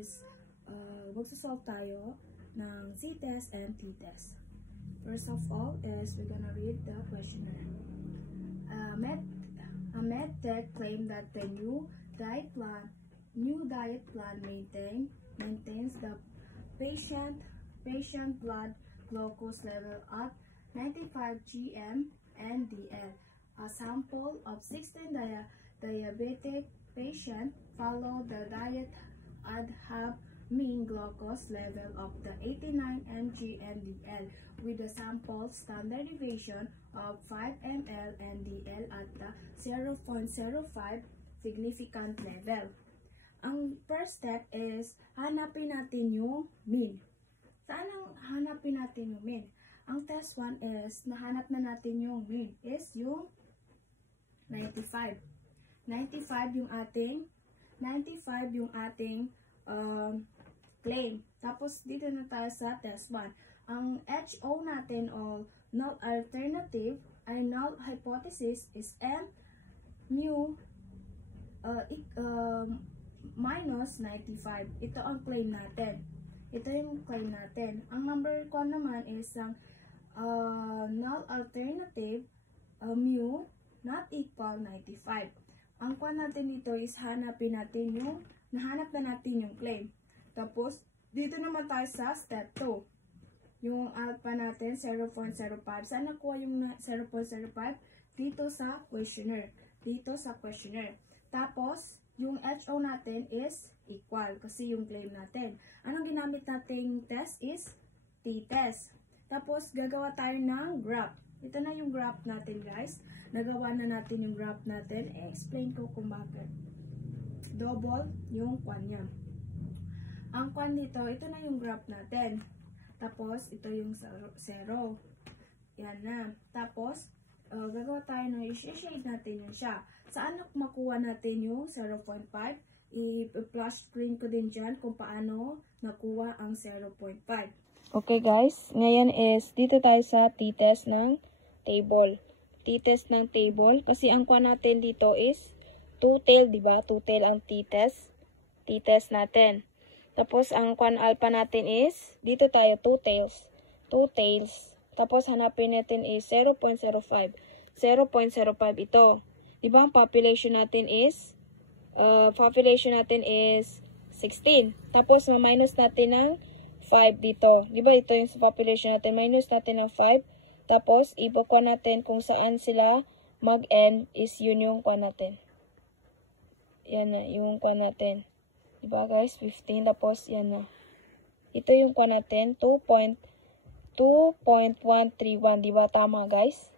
is magsasolve tayo ng C-test and T-test. First of all is we're gonna read the questionnaire. A medtech claimed that the new diet plan maintains the patient blood glucose level at 95 gm NDL. A sample of 16 diabetic patients followed the diet and have mean glucose level of the 89 mg NDL with the sample standard deviation of 5 ml NDL at the 0.05 significant level. Ang first step is hanapin natin yung mean. Saan ang hanapin natin yung mean? Ang test 1 is nahanap na natin yung mean is yung 95. 95 yung ating claim. Tapos dito na tayo sa test 1. Ang HO natin o null alternative ay null hypothesis is M mu minus 95. Ito ang claim natin. Ito yung claim natin. Ang number ko naman is ang null alternative mu not equal 95. Ang kwa natin dito is nahanap na natin yung claim. Tapos, dito naman tayo sa step 2. Yung alpha natin, 0.05. Saan nakuha yung 0.05? Dito sa questionnaire. Tapos, yung HO natin is equal kasi yung claim natin. Anong ginamit nating test is T-test. Tapos, gagawa tayo ng graph. Ito na yung graph natin, guys. Nagawa na natin yung graph natin. I-explain ko kung bakit. Double yung kwan niya. Ang kwan dito, ito na yung graph natin. Tapos, ito yung 0. Yan na. Tapos, gagawa tayo ng i-shade natin yun siya. Saan makuha natin yung 0.5? I-flash screen ko din dyan kung paano nakuha ang 0.5. Okay guys, ngayon is dito tayo sa T-test ng table. T-test ng table. Kasi ang kuha natin dito is 2-tail, diba? 2-tail ang T-test. T-test natin. Tapos, ang kwan alpha natin is, dito tayo, 2 tails. 2 tails. Tapos, hanapin natin is 0.05. 0.05 ito. Diba, ang population natin is 16. Tapos, minus natin ng 5 dito. Diba, ito yung population natin. Minus natin ng 5. Tapos, ibukuha natin kung saan sila mag-end is yun yung kwan natin. Yan na, yung kwan natin. Diba guys, 15, tapos yan na. Ito yung kuha natin, 2.131, diba tama guys?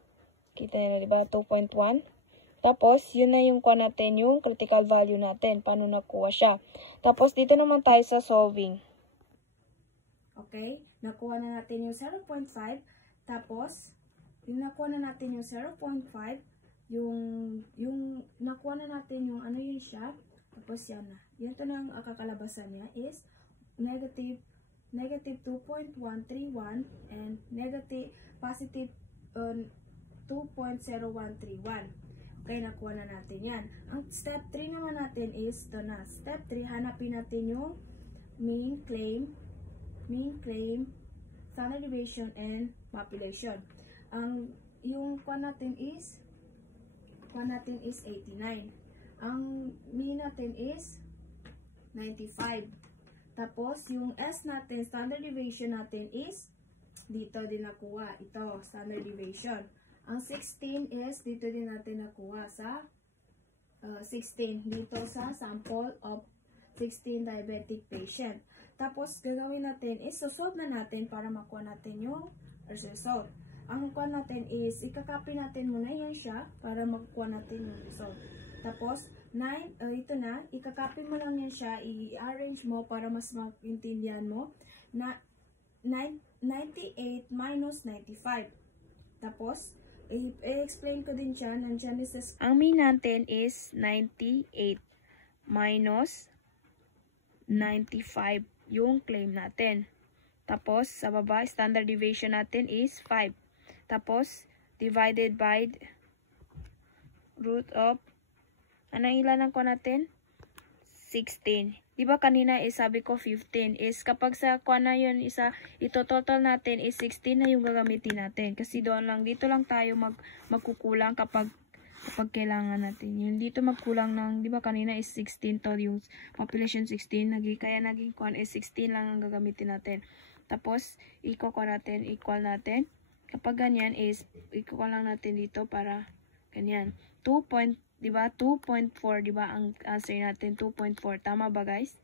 Kita nyo na, diba, 2.1. Tapos, yun na yung kuha natin, yung critical value natin, paano nakuha siya. Tapos, dito naman tayo sa solving. Okay, nakuha na natin yung 0.5, tapos, yung nakuha na natin yung 0.5, yung nakuha na natin yung ano yun siya, tapos yan na. Yan to na ang kakalabasan niya is negative 2.131 and positive 2.0131. Okay, nakuha na natin yan. Ang step 3 naman natin is ito na. Step 3, hanapin natin yung mean, claim, standard deviation, and population. Yung kuha natin is 89. Ang mean natin is 95. Tapos, yung S natin, standard deviation natin is dito din nakuha. Ito, standard deviation. Ang 16 is dito din natin nakuha sa 16. Dito sa sample of 16 diabetic patient. Tapos, gagawin natin is solve na natin para makuha natin yung result. Ang kuha natin is, ikakopy natin muna yan siya para makuha natin yung result. Tapos, ito na, ikakopy mo lang yan siya, i-arrange mo para mas maintindihan mo na 98 minus 95. Tapos, i-explain ko din siya, nandiyan is ang mean natin is 98 minus 95 yung claim natin. Tapos, sa baba, standard deviation natin is 5. Tapos, divided by root of, ano ilan ang ko natin? 16. di ba kanina is sabi ko 15 is kapag sa kuha na yun ito total natin is 16 na yung gagamitin natin kasi doon lang dito lang tayo magkukulang kapag kailangan natin yung dito magkulang ng di ba kanina is 16 to yung population 16 kaya naging kuha is 16 lang ang gagamitin natin tapos equal natin kapag ganyan is equal lang natin dito para ganyan 2. Diba? 2.4, diba? Ang answer natin, 2.4. Tama ba, guys?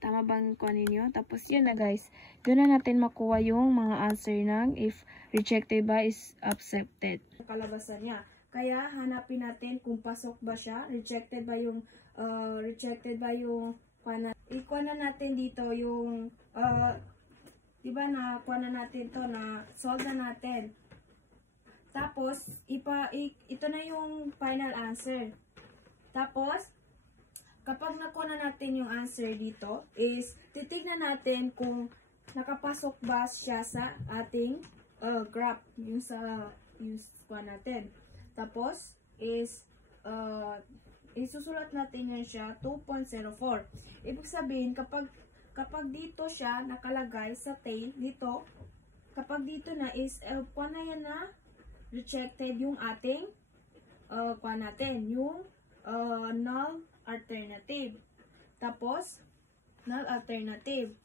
Tama bang kunin nyo? Tapos, yun na, guys. Doon na natin makuha yung mga answer ng if rejected ba is accepted. Kalabasan niya. Kaya, hanapin natin kung pasok ba siya. Rejected ba yung, ikuha na natin dito yung, diba na, kuha na natin to na, solve na natin. Tapos, ito na yung final answer. Tapos, kapag nakuha na natin yung answer dito, is titignan natin kung nakapasok ba siya sa ating graph. Yung kuha natin. Tapos, isusulat natin yan siya 2.04. Ibig sabihin, kapag dito siya nakalagay sa tail, dito, kapag dito na is, kuha na yan na, rejected yung ating kuha natin, yung null alternative. Tapos, null alternative.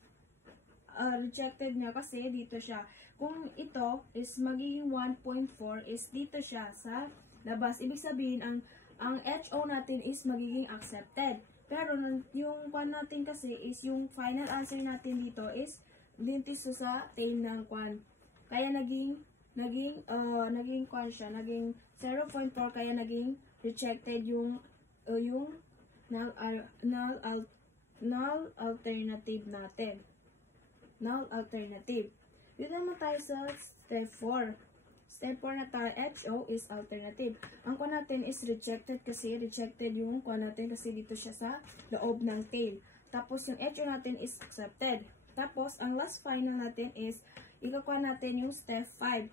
Rejected niya kasi dito siya. Kung ito is magiging 1.4 is dito siya sa labas. Ibig sabihin, ang HO natin is magiging accepted. Pero, yung kuha natin kasi is yung final answer natin dito is dito sa tail ng kuha. Kaya naging kuan siya, naging 0.4 kaya naging rejected yung null alternative natin. Null alternative. Yun naman tayo sa step 4. Step 4 na tayo, HO is alternative. Ang kuan natin is rejected kasi rejected yung kuan natin kasi dito siya sa loob ng tail. Tapos yung HO natin is accepted. Tapos ang last final natin is ikakuha natin yung step 5.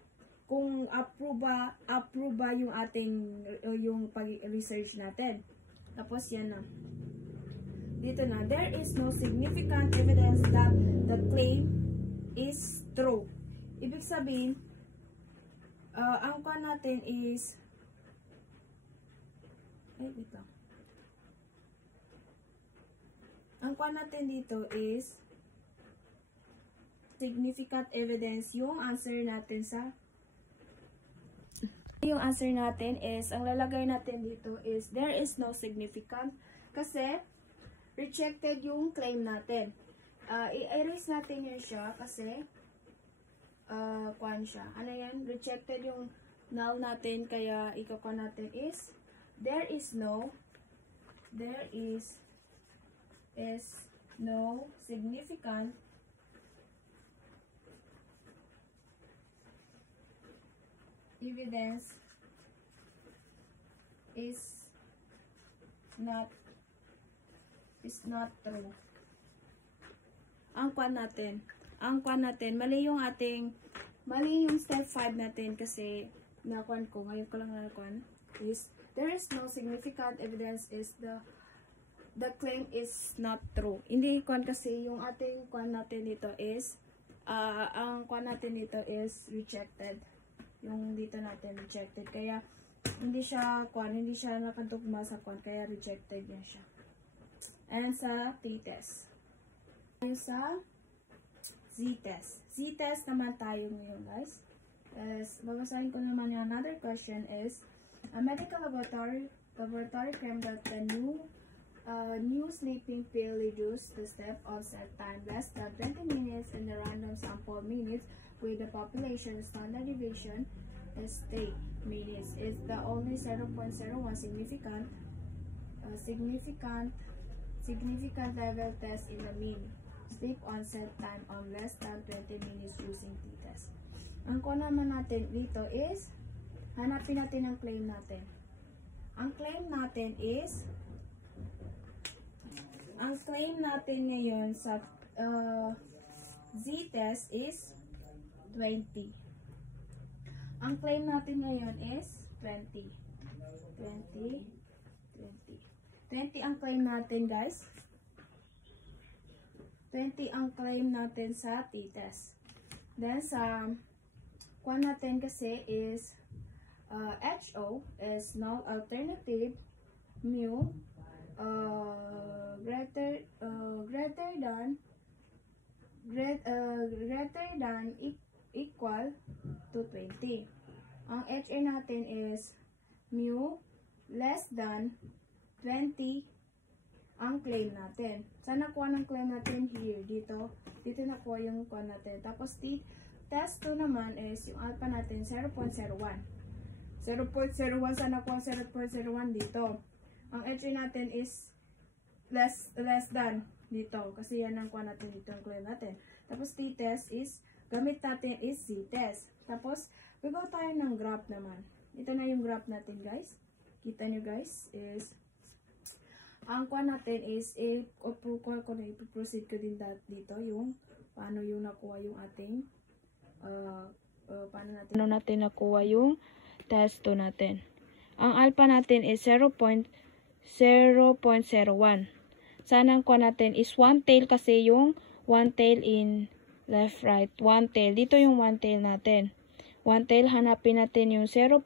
Kung approve ba yung ating yung pag-research natin. Tapos yan na. Dito na, there is no significant evidence that the claim is true. Ibig sabihin, ang kuha natin is wait lang. Ang kuha natin dito is significant evidence yung answer natin sa yung answer natin is, ang lalagay natin dito is, there is no significant kasi rejected yung claim natin. I-erase natin yan siya kasi kuhan siya. Ano yan? Rejected yung null natin kaya ikakuha natin is, there is no significant evidence is not true. Ang kuan natin, mali yung step 5 natin kasi nakuan ko, ngayon ko lang nakuan is there is no significant evidence is the claim is not true. Hindi kuan kasi yung ating kuan natin dito is ang kuan natin dito is rejected. Yung dito natin rejected kaya hindi siya nakadugma sa kuan kaya rejected niya siya. And sa t-test. Tayo sa z-test. Z-test naman tayo ngayon, guys. Babasahin ko naman yung another question is a medical laboratory claimed that the new sleeping pill reduced the step of set time less than 20 minutes in the random sample minutes with the population standard deviation is 3 minutes. Is the only 0.01 significant level test in the mean sleep onset time on less than 20 minutes using t-test. Ang kuha naman natin dito is hanapin natin ang claim natin. Ang claim natin is ngayon sa z-test is 20. Ang claim natin ngayon is 20 ang claim natin, guys. 20 ang claim natin sa t-test. Then, sa kuha natin kasi is HO is null alternative mu greater than equal to 20. Ang HA natin is mu less than 20 ang claim natin. Saan nakuha ng claim natin? Here. Dito nakuha yung kuha natin. Tapos test 2 naman is yung alpha natin 0.01. 0.01 saan nakuha 0.01 dito. Ang HA natin is less than dito. Kasi yan ang kuha natin dito ang claim natin. Tapos t-test is gamit natin is z-test. Tapos gagawa tayo ng graph naman. Ito na yung graph natin guys. Kita nyo guys is ang kuha natin is i-proceed ko din dito yung paano yung nakuha yung ating paano natin nakuha yung test 2 natin. Ang alpha natin is 0.01. Sana ang kuha natin is one tail kasi yung one tail in left right. One tail. Dito yung one tail natin. One tail, hanapin natin yung 0.01.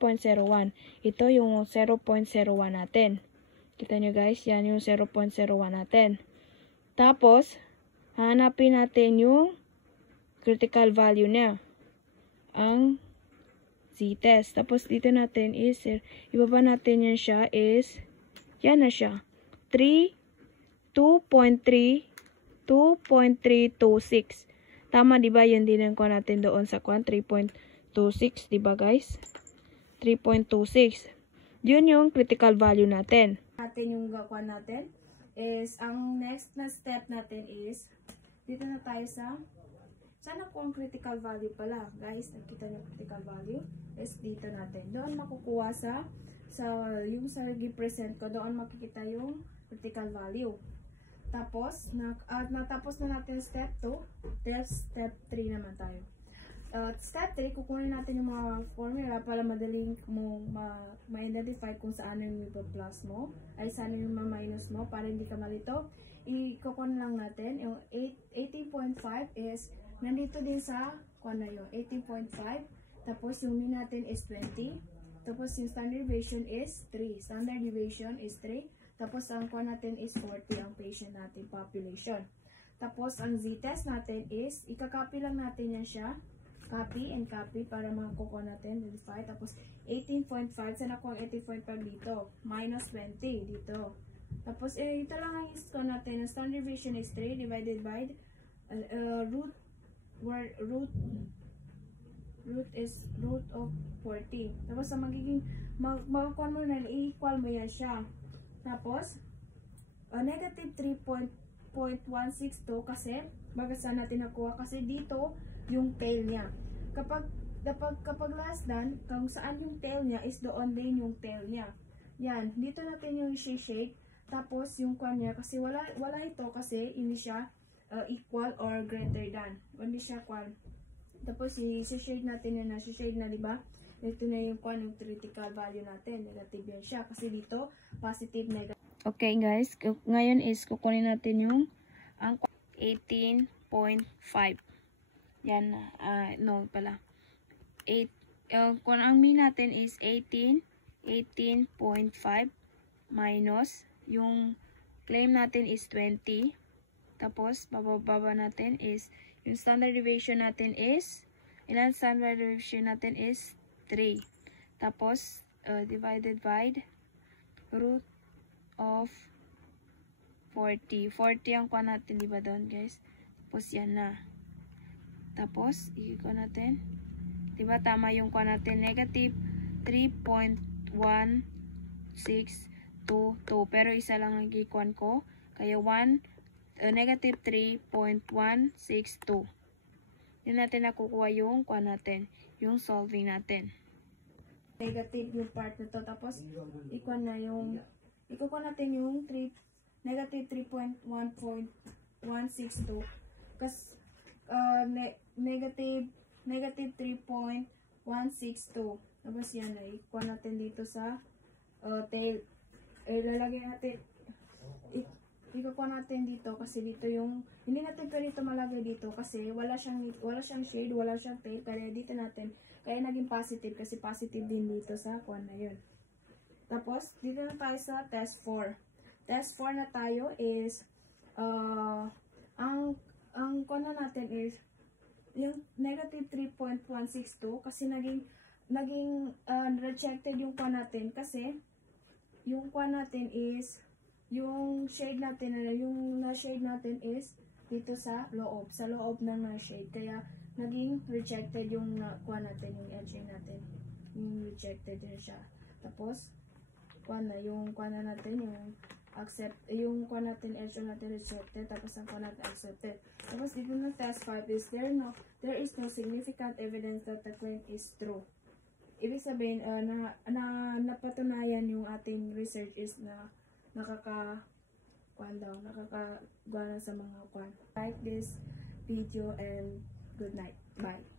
Ito yung 0.01 natin. Kita nyo guys, yan yung 0.01 natin. Tapos, hanapin natin yung critical value niya. Ang z-test. Tapos, dito natin is, ibaba natin yan siya is, yan na siya. 2.326. Tama, diba? Yan din ang kuha natin doon sa kuha, 3.26, diba guys? 3.26. Yun yung critical value natin. Yung kuha natin is, ang next na step natin is, dito na tayo sa, sana po ang critical value pala. Guys, nakita niyo critical value is dito natin. Doon makukuha yung sa present ko, doon makikita yung critical value. Tapos, natapos na natin step 2, step 3 naman tayo. Step 3, kukunin natin yung mga formula para madaling mo ma-identify kung saan yung plus mo, ay saan yung minus mo, para hindi ka malito. Ikukunin lang natin, yung 18.5 is, nandito din sa, kuha na yun, 18.5, tapos yung mean natin is 20, tapos yung standard deviation is 3, tapos ang kuha natin is 40 ang patient natin, population. Tapos ang z-test natin is, ikakopy lang natin yan siya, copy and copy para makukuha natin, verify. Tapos 18.5, sana ko ang 18.5 dito, minus 20 dito. Tapos ito lang ang score natin, ang standard deviation is 3 divided by root is root of 40. Tapos ang magiging, makukuha mo na, i-equal mo yan siya. Tapos, negative 3.162 kasi, bakit saan natin nakuha? Kasi dito, yung tail niya. Kapag less than, kung saan yung tail niya is doon din yung tail niya. Yan, dito natin yung shake. Tapos yung kwan niya, kasi wala ito kasi hindi siya equal or greater than. Hindi siya kwan. Tapos i-shade natin yun na, shade na, diba? Ito na yung kwan, yung critical value natin. Negative yan siya. Kasi dito, positive, negative. Okay guys, ngayon is kukunin natin yung ang 18.5. Yan, no pala. Kung ang mean natin is 18.5 minus yung claim natin is 20. Tapos, bababa natin is yung standard deviation natin is, ilan standard deviation natin is 3. Tapos, divided by root of 40. 40 ang kuha natin, diba doon guys? Tapos, yan na. Tapos, ikikuha natin. Diba, tama yung kuha natin. Negative 3.162. Pero isa lang ang ikikuhan ko. Kaya negative 3.162. Yun natin nakukuha yung kuha natin. Yung solving natin. Negative yung part na to. Tapos, ikuha natin yung negative 3.1.162. Kasi, negative 3.162. Tapos yan ay ikuha natin dito sa tail. Lalagay natin ikukuha natin dito kasi dito yung, hindi natin pwede ito malagay dito kasi wala siyang shade, wala siyang tape, kaya dito natin, kaya naging positive kasi positive din dito sa kuha na yun. Tapos, dito na tayo sa test 4. Test 4 na tayo is, ang kuha na natin is, yung negative 3.162 kasi naging rejected yung kuha natin kasi yung kuha natin is yung shade natin yung na-shade natin is dito sa loob ng na-shade, kaya naging rejected yung kuha natin, yung edging natin, yung rejected din siya. Tapos kuha na yung kuha na natin yung accept, yung kuha natin edge natin rejected, tapos ang kuha natin accepted. Tapos dito na test 5 is there is no significant evidence that the claim is true. Ibig sabihin napatunayan yung ating research is na nakakagawa sa mga kwan. Like this video and good night. Bye.